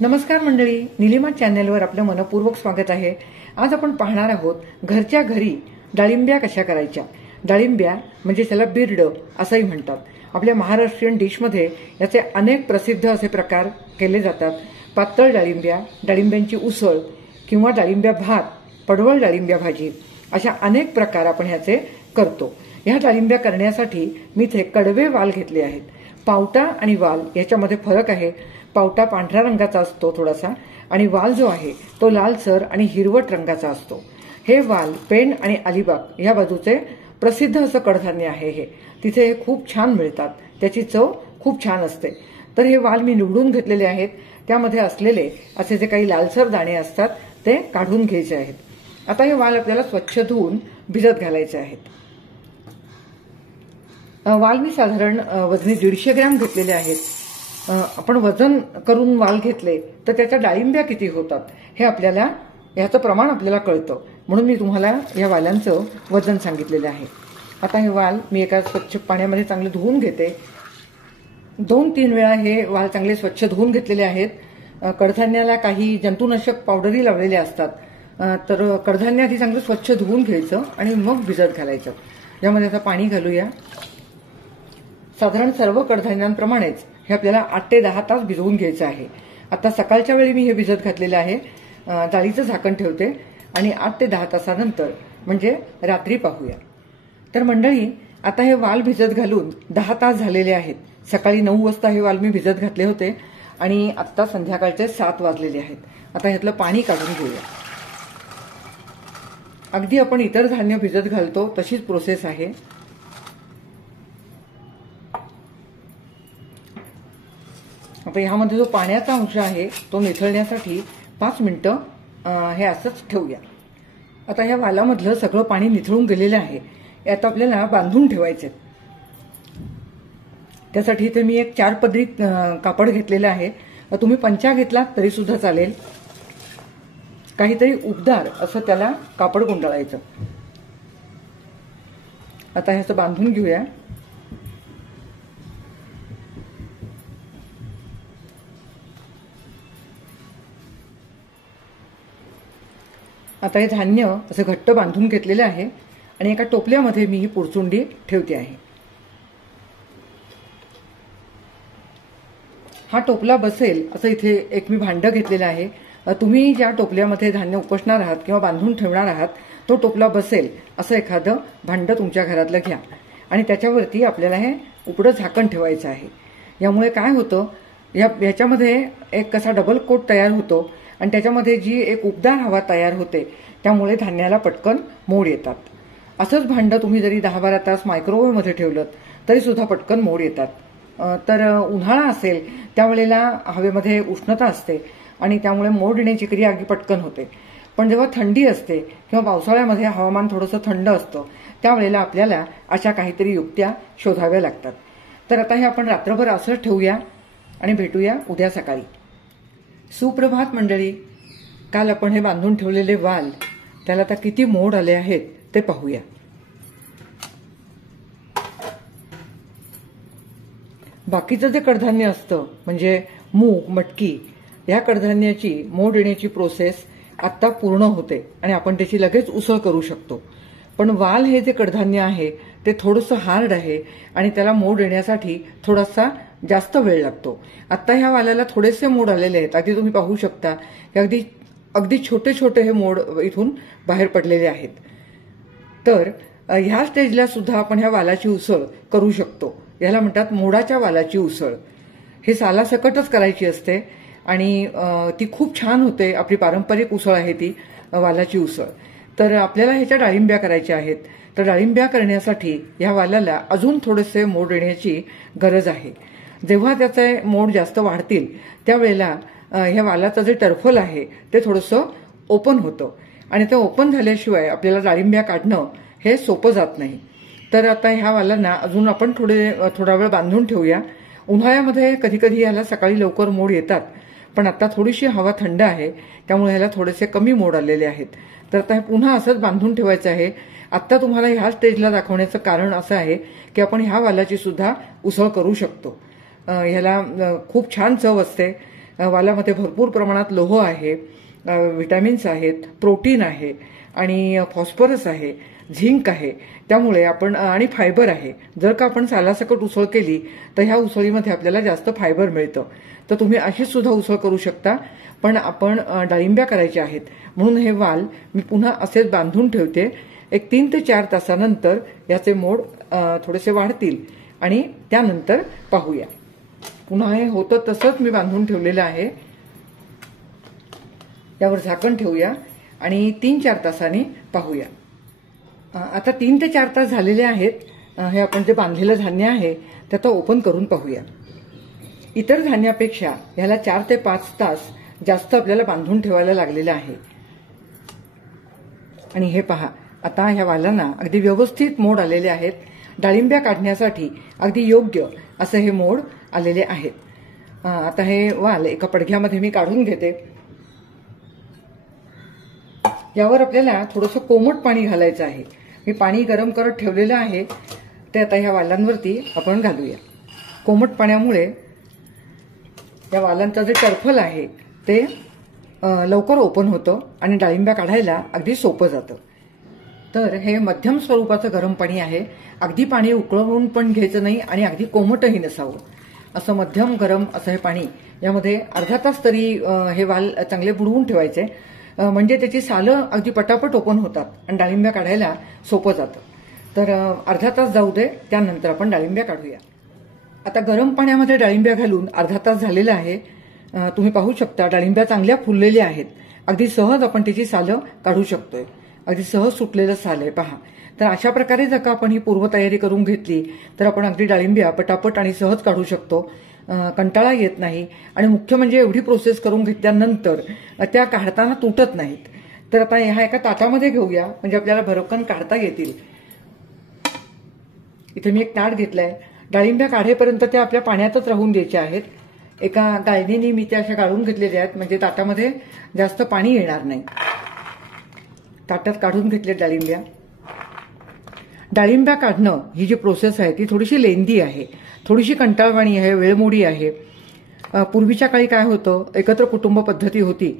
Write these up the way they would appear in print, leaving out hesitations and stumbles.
नमस्कार मंडळी, निलिमा चॅनेलवर आपलं मनपूर्वक स्वागत आहे। आज आपण पाहणार आहोत घरच्या घरी डाळिंब्या कशा करायच्या। डाळिंब्या म्हणजे त्याला बिर्ड असंही म्हणतात। आपल्या महाराष्ट्रीयन डिशमध्ये याचे अनेक प्रसिद्ध असे प्रकार केले जातात। पातळ डाळिंब्या, डाळिंब्यांची उसळ किंवा डाळिंब्या भात, पडवळ डाळिंब्या भाजी अशा अनेक प्रकार आपण याचे करतो। या डाळिंब्या करण्यासाठी मी इथे कडवे वाल घेतले आहेत। पावटा आणि वाल याच्यामध्ये फरक आहे। पावटा पांढऱ्या रंगाचा असतो थोडासा आणि वाल जो आहे तो लालसर आणि हिरवट रंगाचा असतो। हे वाल पेण आणि अलिबाग या बाजूचे प्रसिद्ध असं कडधान्य आहे। हे तिथे खूप छान मिळतात, त्याची चव खूप छान असते। तर हे वाल मी निवडून घेतलेले आहेत। त्यामध्ये असलेले असे जे काही लालसर दाणे असतात ते काढून घ्यायचे आहेत। आता हे वाल आपल्याला स्वच्छ धुवून भिजत घालायचे आहेत। वाल मी साधारण वजनी 150 ग्रॅम घेतलेले आहेत। आपण वजन करून वाल घेतले तर त्याच्या डाळिंब्या किती होतात हे आपल्याला याचं प्रमाण आपल्याला कळतं, म्हणून मी तुम्हाला या वालांचं वजन सांगितलेलं आहे। आता हे वाल मी एका स्वच्छ पाण्यामध्ये चांगले धुवून घेते। 2-3 वेळा हे वाल चांगले स्वच्छ धुवून घेतलेले आहेत। कडधान्याला काही जंतुनाशक पावडरही लावलेले असतात, तर कडधान्य आधी चांगलं स्वच्छ धुवून घ्यायचं आणि मग भिजत घालायचं। यामध्ये आता पाणी घालूया। साधारण सर्व कडधान्यांप्रमाणेच हे आपल्याला 8 ते 10 तास भिजवून घ्यायचं आहे। आता सकाळच्या वेळी मी हे भिजत घातलेलं आहे। डाळीचं झाकण ठेवते आणि 8 ते 10 तासानंतर म्हणजे रात्री पाहूया। तर मंडळी, आता हे वाल भिजत घालून 10 तास झालेले आहेत। सकाळी 9 वाजता हे वाल मी भिजत घातले होते आणि आता संध्याकाळचे 7 वाजलेले आहेत। आता ह्यातलं पाणी काढून घेऊया। अगदी आपण इतर धान्य भिजत घालतो तशीच प्रोसेस आहे। आता यामध्ये जो पाण्याचा अंश आहे तो निथळण्यासाठी 5 मिनिटं हे असंच ठेवूया। आता या वालामधलं सगळं पाणी निथळून गेलेलं आहे। यात आपल्याला बांधून ठेवायचे। त्यासाठी इथे मी एक 4 पदरी कापड घेतलेलं आहे। तुम्ही पंचा घेतला तरी सुद्धा चालेल। काहीतरी उबदार असं त्याला कापड गुंडाळायचं। आता ह्याचं बांधून घेऊया। आता हे धान्य असं घट्ट बांधून घेतलेलं आहे आणि एका टोपल्यामध्ये मी ही पुरचुंडी ठेवते आहे। हा टोपला बसेल असं इथे एक मी भांडं घेतलेलं आहे। तुम्ही ज्या टोपल्यामध्ये धान्य उपसणार आहात किंवा बांधून ठेवणार आहात तो टोपला बसेल असं एखादं भांडं तुमच्या घरातलं घ्या आणि त्याच्यावरती आपल्याला हे उपडं झाकण ठेवायचं आहे। यामुळे काय होतं, याच्यामध्ये एक कसा डबल कोट तयार होतो आणि त्याच्यामध्ये जी एक उबदार हवा तयार होते, त्यामुळे धान्याला पटकन मोड येतात। असंच भांडं तुम्ही जरी 10-12 तास मायक्रोवेव्हमध्ये ठेवलं तरी सुद्धा पटकन मोड येतात। तर उन्हाळा असेल त्यावेळेला हवेमध्ये उष्णता असते आणि त्यामुळे मोड येण्याची क्रिया अगदी पटकन होते। पण जेव्हा थंडी असते किंवा पावसाळ्यामध्ये हवामान थोडंसं थंड असतं त्यावेळेला आपल्याला अशा काहीतरी युक्त्या शोधाव्या लागतात। तर आता हे आपण रात्रभर असंच ठेवूया आणि भेटूया उद्या सकाळी। सुप्रभात मंडळी, काल आपण हे बांधून ठेवलेले वाल त्याला आता किती मोड आले आहेत ते पाहूया। बाकीचं जे कडधान्य असतं म्हणजे मूग, मटकी या कडधान्याची मोड येण्याची प्रोसेस आता पूर्ण होते आणि आपण त्याची लगेच उसळ करू शकतो। पण वाल हे जे कडधान्य आहे ते थोडंसं हार्ड आहे आणि त्याला मोड येण्यासाठी थोडासा जास्त वेळ लागतो। आता ह्या वाल्याला थोडेसे मोड आलेले आहेत। अगदी तुम्ही पाहू शकता की अगदी छोटे छोटे हे मोड इथून बाहेर पडलेले आहेत। तर ह्या स्टेजला सुद्धा आपण ह्या वालाची उसळ करू शकतो। याला म्हणतात मोडाच्या वालाची उसळ। हे सालासकटच करायची असते आणि ती खूप छान होते। आपली पारंपरिक उसळ आहे ती वालाची उसळ। तर आपल्याला ह्याच्या डाळिंब्या करायच्या आहेत। तर डाळिंब्या करण्यासाठी ह्या वालाला अजून थोडेसे मोड येण्याची गरज आहे। जेव्हा त्याचे मोड जास्त वाढतील त्यावेळेला ह्या वालाचं जे टर्फल आहे ते थोडंसं ओपन होतं आणि ते ओपन झाल्याशिवाय आपल्याला डाळिंब्या काढणं हे सोपं जात नाही। तर आता ह्या वालांना अजून आपण थोडा वेळ बांधून ठेवूया। उन्हाळ्यामध्ये कधी कधी ह्याला सकाळी लवकर मोड येतात, पण आता थोडीशी हवा थंड आहे त्यामुळे ह्याला थोडेसे कमी मोड आलेले आहेत। तर आता पुन्हा असंच बांधून ठेवायचं आहे। आता तुम्हाला ह्या स्टेजला दाखवण्याचं कारण असं आहे की आपण ह्या वालाची सुद्धा उसळ करू शकतो। ह्याला खूप छान चव असते। वालामध्ये भरपूर प्रमाणात लोह आहे, व्हिटॅमिन्स आहेत, प्रोटीन आहे आणि फॉस्फरस आहे, झिंक आहे. त्यामुळे आपण आणि फायबर आहे. जर का आपण सालासकट उसळ केली तर ह्या उसळीमध्ये आपल्याला जास्त फायबर मिळतं. तर तुम्ही अशीच सुद्धा उसळ करू शकता. पण आपण डाळिंब्या करायच्या आहेत म्हणून हे वाल मी पुन्हा असेच बांधून ठेवते. एक 3 ते 4 तासानंतर याचे मोड थोडेसे वाढतील आणि त्यानंतर पाहूया. पुन्हा हे होतं तसंच मी बांधून ठेवलेलं आहे. यावर झाकण ठेवूया आणि 3-4 तासांनी पाहूया. आता 3 ते 4 तास झालेले आहेत. हे आपण जे बांधलेलं धान्य आहे त्याचं ओपन करून पाहूया. इतर धान्यापेक्षा ह्याला 4 ते 5 तास जास्त आपल्याला बांधून ठेवायला लागलेलं आहे. आणि हे पहा, आता ह्या वालांना अगदी व्यवस्थित मोड आलेले आहेत. डाळिंब्या काढण्यासाठी अगदी योग्य असं हे मोड आलेले आहेत. आता हे वाल एका पडघ्यामध्ये मी काढून घेते. यावर आपल्याला थोडंसं कोमट पाणी घालायचं आहे. मी पाणी गरम करत ठेवलेलं आहे ते आता ह्या वालांवरती आपण घालूया. कोमट पाण्यामुळे या वालांचं जे टरफल आहे ते लवकर ओपन होतं आणि डाळिंब्या काढायला अगदी सोपं जातं. तर हे मध्यम स्वरूपाचं गरम पाणी आहे. अगदी पाणी उकळवून पण घ्यायचं नाही आणि अगदी कोमटही नसावं. असं मध्यम गरम असं हे पाणी, यामध्ये अर्धा तास तरी हे वाल चांगले बुडवून ठेवायचे. म्हणजे त्याची सालं अगदी पटापट ओपन होतात आणि डाळिंब्या काढायला सोपं जातं. तर अर्धा तास जाऊ दे, त्यानंतर आपण डाळिंब्या काढूया. आता गरम पाण्यामध्ये डाळिंब्या घालून अर्धा तास झालेला आहे. तुम्ही पाहू शकता डाळिंब्या चांगल्या फुललेल्या आहेत. अगदी सहज आपण त्याची सालं काढू शकतोय. अगदी सहज सुटलेलं साल आहे पहा. तर अशा प्रकारे जर का आपण ही पूर्वतयारी करून घेतली तर आपण अगदी डाळिंब्या पटापट आणि सहज काढू शकतो. कंटाळा येत नाही आणि मुख्य म्हणजे एवढी प्रोसेस करून घेतल्यानंतर त्या काढताना तुटत नाहीत. तर आता ह्या एका ताटामध्ये घेऊया म्हणजे आपल्याला भरकन काढता येतील. इथे मी एक ताट घेतलाय. डाळिंब्या काढेपर्यंत त्या आपल्या पाण्यातच राहून द्यायच्या आहेत. एका गाळणीने मी त्या अशा काढून घेतलेल्या आहेत म्हणजे ताटामध्ये जास्त पाणी येणार नाही. ताटात काढून घेतले डाळिंब्या. डाळिंब्या काढणं ही जी प्रोसेस आहे ती थोडीशी लेंदी आहे, थोडीशी कंटाळवाणी आहे, वेळमोडी आहे. पूर्वीच्या काळी काय होतं, एकत्र कुटुंब पद्धती होती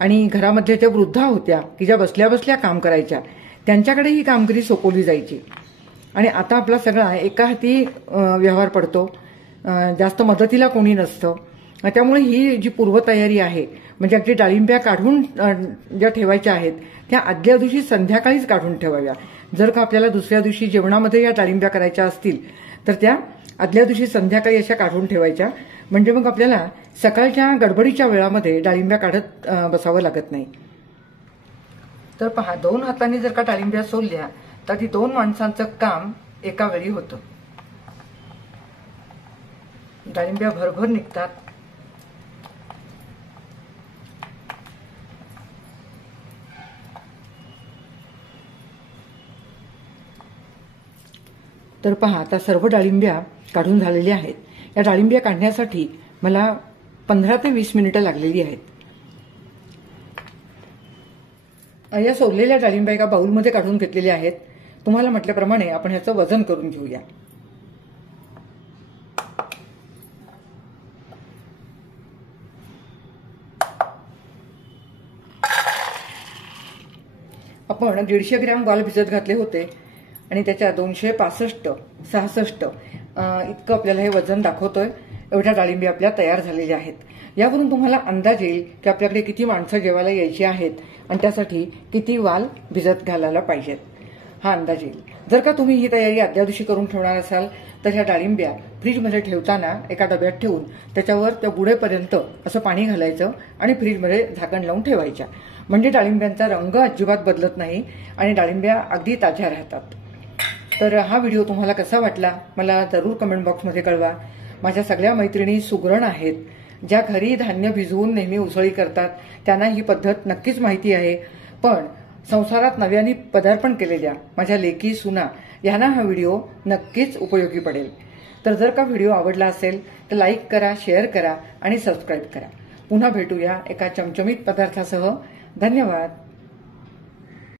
आणि घरामधल्या ज्या वृद्धा होत्या की ज्या बसल्या बसल्या काम करायच्या त्यांच्याकडे ही कामगिरी सोपवली जायची. आणि आता आपला सगळा एका हाती व्यवहार पडतो, जास्त मदतीला कोणी नसतं. त्यामुळे ही जी पूर्वतयारी आहे म्हणजे अगदी डाळिंब्या काढून ज्या ठेवायच्या आहेत त्या आदल्या दिवशी संध्याकाळीच काढून ठेवाव्या. जर का आपल्याला दुसऱ्या दिवशी जेवणामध्ये या डाळिंब्या करायच्या असतील तर त्या आदल्या दिवशी संध्याकाळी अशा काढून ठेवायच्या. म्हणजे मग आपल्याला सकाळच्या गडबडीच्या वेळामध्ये डाळिंब्या काढत बसावं लागत नाही. तर पहा, 2 हातांनी जर का डाळिंब्या सोलल्या तर ती 2 माणसांचं काम एका वेळी होतं. डाळिंब्या भरभर निघतात. तर पहा, आता सर्व डाळिंब्या काढून झालेल्या आहेत. या डाळिंब्या काढण्यासाठी मला 15 ते 20 मिनिटं लागलेली आहेत. या सोललेल्या डाळिंब्या एका बाउलमध्ये काढून घेतलेल्या आहेत. तुम्हाला म्हटल्याप्रमाणे आपण ह्याचं वजन करून घेऊया. आपण 150 ग्रॅम वाल भिजत घातले होते आणि त्याच्या 265-66 इतकं आपल्याला हे वजन दाखवतोय. एवढ्या डाळिंब्या आपल्या तयार झालेल्या आहेत. यावरून तुम्हाला अंदाज येईल की आपल्याकडे किती माणसं जेवायला यायची आहेत आणि त्यासाठी किती वाल भिजत घालायला पाहिजेत हा अंदाज येईल. जर का तुम्ही ही तयारी आदल्या दिवशी करून ठेवणार असाल तर ह्या डाळिंब्या फ्रीजमध्ये ठेवताना एका डब्यात ठेवून त्याच्यावर त्या बुडेपर्यंत असं पाणी घालायचं आणि फ्रीजमध्ये झाकण लावून ठेवायच्या. म्हणजे डाळिंब्यांचा रंग अजिबात बदलत नाही आणि डाळिंब्या अगदी ताज्या राहतात. तर हा व्हिडिओ तुम्हाला कसा वाटला मला जरूर कमेंट बॉक्समध्ये कळवा. माझ्या सगळ्या मैत्रिणी सुगरण आहेत, ज्या घरी धान्य भिजवून नेहमी उसळी करतात. त्यांना ही पद्धत नक्कीच माहिती आहे. पण संसारात नव्याने पदार्पण केलेल्या माझ्या लेकी सुना यांना हा व्हिडिओ नक्कीच उपयोगी पडेल. तर जर का व्हिडिओ आवडला असेल तर लाईक करा, शेअर करा आणि सबस्क्राईब करा. पुन्हा भेटूया एका चमचमीत पदार्थासह. धन्यवाद.